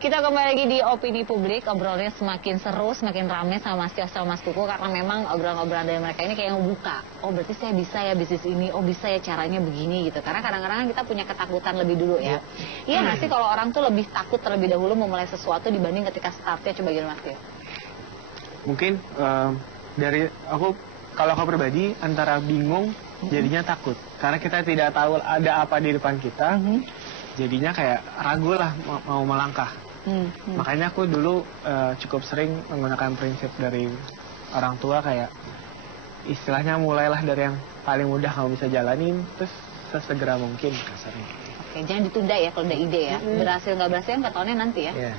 Kita kembali lagi di Opini Publik, obrolannya semakin seru, semakin ramai sama Mas Yos sama Mas Kuku, karena memang obrolan-obrolan dari mereka ini kayak ngebuka. Oh berarti saya bisa ya bisnis ini, oh bisa ya caranya begini gitu. Karena kadang-kadang kita punya ketakutan lebih dulu ya. Iya nggak sih kalau orang tuh lebih takut terlebih dahulu memulai sesuatu dibanding ketika startnya, coba gimana Mas Yos? Mungkin dari kalau aku pribadi antara bingung jadinya takut. Karena kita tidak tahu ada apa di depan kita, jadinya kayak ragu lah mau melangkah. Makanya aku dulu cukup sering menggunakan prinsip dari orang tua, kayak istilahnya mulailah dari yang paling mudah kamu bisa jalanin, terus sesegera mungkin kasarnya. Oke, jangan ditunda ya kalau udah ide ya. Berhasil nggak berhasil nggak tahunya nanti ya. Yeah.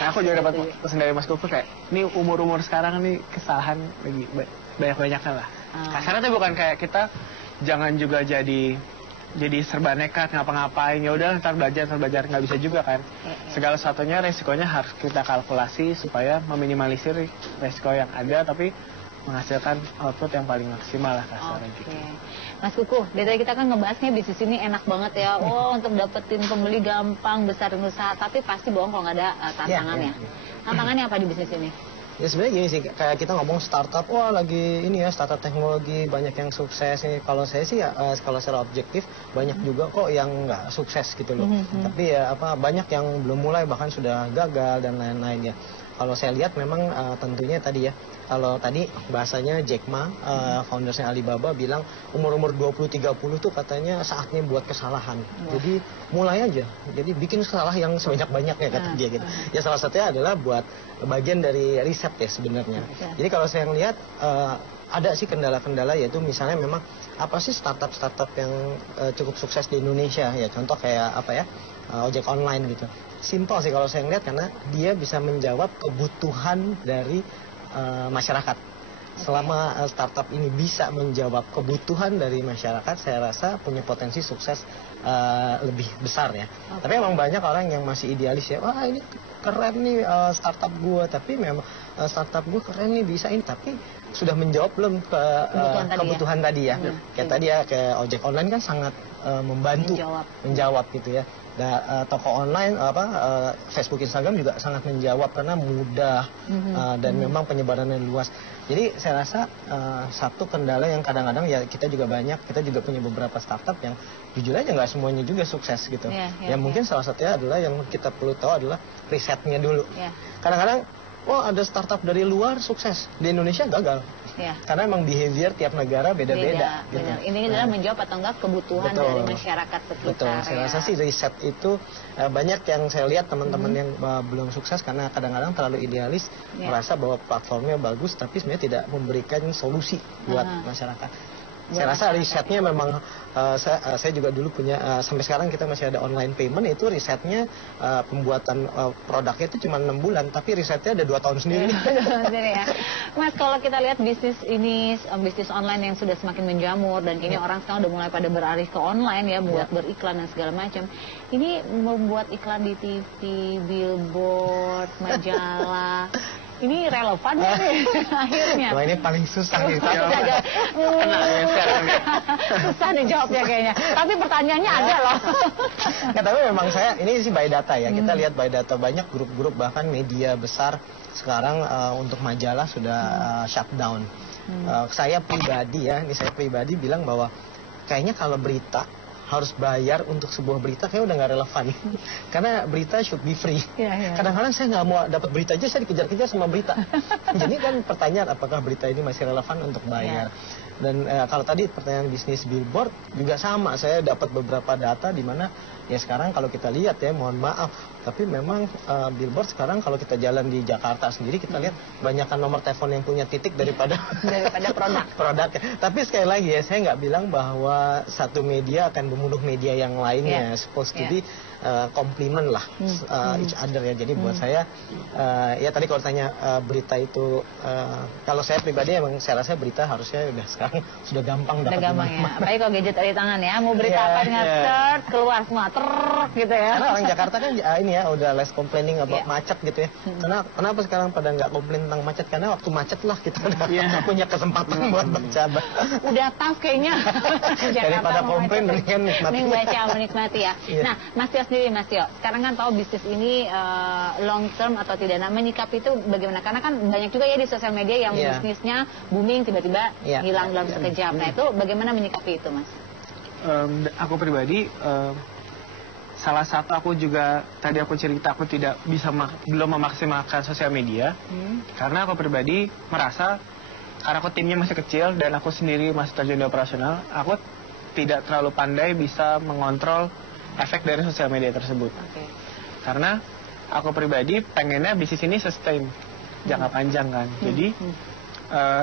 Nah, aku juga dapat pesan dari Mas Kuku kayak, ini umur-umur sekarang nih kesalahan lagi banyak-banyaknya lah. Kasarnya tuh bukan kayak kita jangan juga jadi serba nekat ngapa-ngapain, ya udah ntar belajar nggak bisa juga kan. Segala sesuatunya resikonya harus kita kalkulasi supaya meminimalisir resiko yang ada tapi menghasilkan output yang paling maksimal lah kasarnya gitu. Mas Kuku, dari tadi kita kan ngebahasnya bisnis ini enak banget ya. Oh, untuk dapetin pembeli gampang, besarin usaha, tapi pasti bohong kalau nggak ada tantangannya. Tantangannya apa di bisnis ini? Ya sebenarnya gini sih, kayak kita ngomong startup, wah lagi ini ya startup teknologi banyak yang sukses nih. Kalau saya sih ya kalau secara objektif banyak juga kok yang nggak sukses gitu loh. Tapi ya banyak yang belum mulai bahkan sudah gagal dan lain-lain ya. Kalau saya lihat memang tentunya tadi ya, kalau tadi bahasanya Jack Ma, foundersnya Alibaba bilang umur-umur 20-30 tuh katanya saatnya buat kesalahan. Jadi mulai aja, jadi bikin kesalahan yang sebanyak-banyaknya kata dia gitu. Ya salah satunya adalah buat bagian dari riset ya sebenarnya. Jadi kalau saya lihat ada sih kendala-kendala, yaitu misalnya memang apa sih startup-startup yang cukup sukses di Indonesia ya, contoh kayak ojek online gitu. Simpel sih kalau saya ngeliat, karena dia bisa menjawab kebutuhan dari masyarakat. Selama startup ini bisa menjawab kebutuhan dari masyarakat, saya rasa punya potensi sukses lebih besar ya. Tapi emang banyak orang yang masih idealis ya, wah ini keren nih startup gue, tapi memang startup gue keren nih bisa ini, tapi sudah menjawab belum kebutuhan tadi ya. Kayak tadi ya, kayak ojek online kan sangat membantu menjawab gitu ya. Nah, toko online Facebook, Instagram juga sangat menjawab karena mudah dan memang penyebarannya luas. Jadi saya rasa satu kendala yang kadang-kadang ya kita juga punya beberapa startup yang jujur aja nggak semuanya juga sukses gitu. Mungkin salah satunya adalah yang kita perlu tahu adalah risetnya dulu. Kadang-kadang ada startup dari luar sukses, di Indonesia gagal. Karena memang behavior tiap negara beda-beda. Gitu. Ini adalah menjawab atau enggak kebutuhan dari masyarakat sekitar. Betul. Saya rasa sih riset itu banyak yang saya lihat teman-teman yang belum sukses karena kadang-kadang terlalu idealis, merasa bahwa platformnya bagus tapi sebenarnya tidak memberikan solusi buat masyarakat. Saya rasa risetnya memang saya juga dulu punya, sampai sekarang kita masih ada online payment, itu risetnya pembuatan produknya itu cuma 6 bulan, tapi risetnya ada 2 tahun sendiri. Ya. Mas, kalau kita lihat bisnis ini, bisnis online yang sudah semakin menjamur dan kini orang sekarang udah mulai pada beralih ke online ya, buat beriklan dan segala macam. Ini membuat iklan di TV, billboard, majalah. Ini relevan ya akhirnya. Wah, ini paling susah nih. Susah nih jawabnya kayaknya. Tapi pertanyaannya ada loh. Tapi memang ini sih by data ya. Kita lihat by data, banyak grup-grup bahkan media besar sekarang untuk majalah sudah shutdown. Saya pribadi bilang bahwa kayaknya kalau berita harus bayar untuk sebuah berita kayak udah nggak relevan. Karena berita should be free. Kadang-kadang saya nggak mau dapat berita aja, saya dikejar-kejar sama berita. Jadi kan pertanyaan, apakah berita ini masih relevan untuk bayar? Dan kalau tadi pertanyaan bisnis billboard juga sama, saya dapat beberapa data di mana ya sekarang kalau kita lihat ya, mohon maaf, tapi memang billboard sekarang kalau kita jalan di Jakarta sendiri, kita lihat banyakkan nomor telepon yang punya titik daripada produk. Tapi sekali lagi ya, saya nggak bilang bahwa satu media akan membunuh media yang lainnya. Supposed to be compliment lah each other ya. Jadi buat saya ya tadi kalau tanya berita itu, kalau saya pribadi emang saya rasa berita harusnya udah sekarang sekarang sudah gampang Udah dapat gampang ya. dimana-mana. Apalagi kalau gadget ada di tangan ya. Mau berita Iya, apa dengan iya. search, keluar semua. Trrrr gitu ya. Karena orang Jakarta kan ini ya udah less complaining about Iya. macet gitu ya. Kenapa sekarang pada nggak komplain tentang macet? Karena waktu macet lah kita udah punya kesempatan buat baca. Udah tough kayaknya. Daripada mau komplain macet. mendingan nikmati. Mending baca, menikmati ya. Iya. Nah, Mas Tio sendiri, Mas Tio. Sekarang kan tahu bisnis ini long term atau tidak. Nah, menyikapi itu bagaimana? Karena kan banyak juga ya di sosial media yang Iya. bisnisnya booming tiba-tiba Iya. hilang dalam sekejap. Nah, itu bagaimana menyikapi itu, Mas? Aku pribadi salah satu aku juga tadi aku cerita aku tidak bisa belum memaksimalkan sosial media karena aku pribadi merasa karena aku timnya masih kecil dan aku sendiri masih terjun di operasional, aku tidak terlalu pandai bisa mengontrol efek dari sosial media tersebut. Oke. Karena aku pribadi pengennya bisnis ini sustain jangka panjang kan. Jadi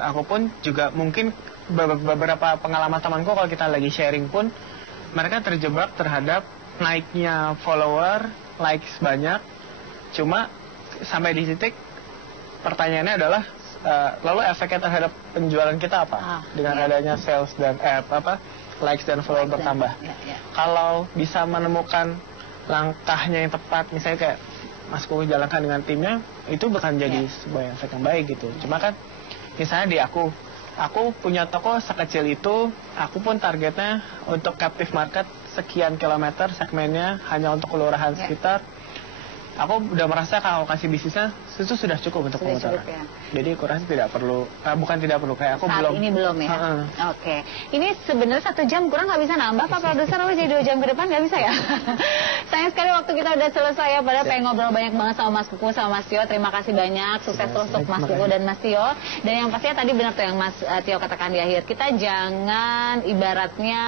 aku pun juga mungkin beberapa pengalaman temanku kalau kita lagi sharing pun mereka terjebak terhadap naiknya follower, likes banyak. Cuma sampai di titik pertanyaannya adalah lalu efeknya terhadap penjualan kita apa? Dengan adanya sales dan likes dan follower bertambah. Kalau bisa menemukan langkahnya yang tepat, misalnya kayak Mas Kuku jalankan dengan timnya, itu bukan jadi sebuah efek yang baik gitu. Cuma kan misalnya di aku punya toko sekecil itu, aku pun targetnya untuk captive market sekian kilometer segmennya hanya untuk kelurahan sekitar. Aku udah merasa kalau kasih bisnisnya itu sudah cukup untuk pemutaran. Ya. Jadi kurang tidak perlu, bukan tidak perlu kayak aku Saat belum. ini belum ya. Oke. Ini sebenarnya 1 jam kurang nggak bisa nambah Pak Produser, jadi 2 jam ke depan nggak bisa ya? Sayang sekali waktu kita udah selesai ya. Padahal pengen ngobrol banyak banget sama Mas Kuku sama Mas Tio. Terima kasih banyak. Sukses terus untuk Mas Kuku dan Mas Tio. Dan yang pastinya tadi benar tuh yang Mas Tio katakan di akhir. Kita jangan ibaratnya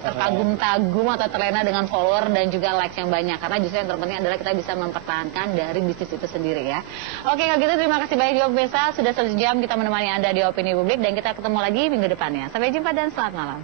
terkagum-kagum atau terlena dengan follower dan juga likes yang banyak. Karena justru yang terpenting adalah kita bisa mempertahankan dari bisnis itu sendiri ya. Oke, kalau gitu terima kasih banyak juga pemirsa. Sudah 1 jam kita menemani Anda di Opini Publik dan kita ketemu lagi minggu depannya. Sampai jumpa dan selamat malam.